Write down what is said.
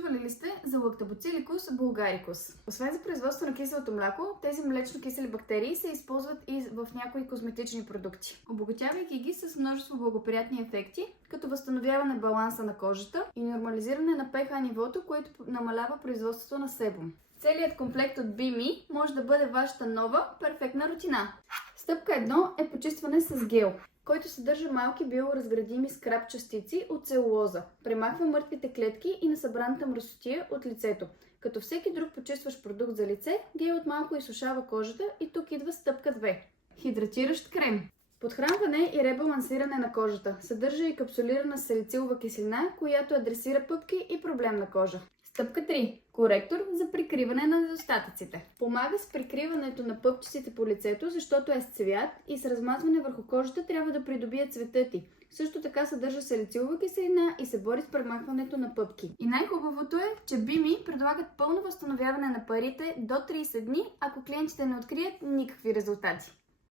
Чували ли сте за Lactobacillus bulgaricus? Освен за производство на киселото мляко, тези млечно-кисели бактерии се използват и в някои козметични продукти, обогатявайки ги с множество благоприятни ефекти, като възстановяване баланса на кожата и нормализиране на pH нивото, което намалява производството на себум. Целият комплект от BeMe може да бъде вашата нова перфектна рутина. Стъпка 1 е почистване с гел, който съдържа малки биоразградими скраб частици от целулоза. Премахва мъртвите клетки и несъбраната мръсотия от лицето. Като всеки друг почистващ продукт за лице, гелът малко изсушава кожата и тук идва стъпка 2. Хидратиращ крем. Подхранване и ребалансиране на кожата. Съдържа и капсулирана салицилова киселина, която адресира пъпки и проблемна кожа. Стъпка 3. Коректор за прикриване на недостатъците. Помага с прикриването на пъпчиците по лицето, защото е с цвят и с размазване върху кожата трябва да придобие цвета ти. Също така съдържа салицилова киселина и се бори с премахването на пъпки. И най-хубавото е, че BeMe предлагат пълно възстановяване на парите до 30 дни, ако клиентите не открият никакви резултати.